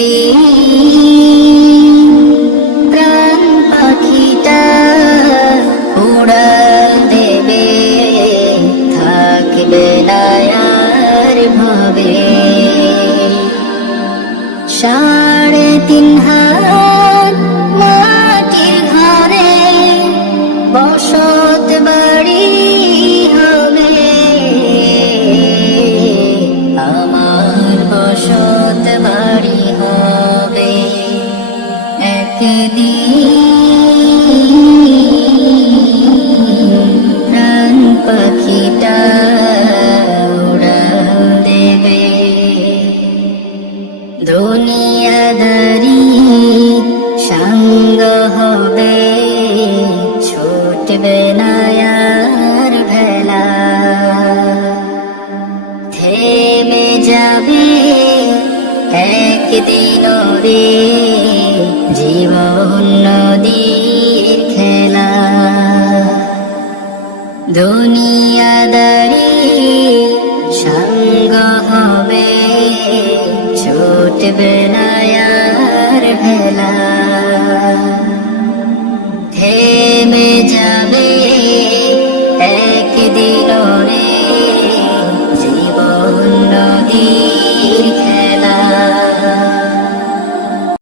একদিন প্রাণ পাখিটা উড়াল দেবে, থাকবে না আর ভাবে। 3.5 হাত মাটির ঘরে বসত বাড়ি হবে, আমার বসত বাড়ি হবে একদিন। প্রাণ পাখিটা উড়াল দেবে, দুনিয়াদারি সঙ্গ হবে, ছুটবে না আর ভেলা। থেমে যাবে একদিন রে জীবন নদীর খেলা। দুনিয়া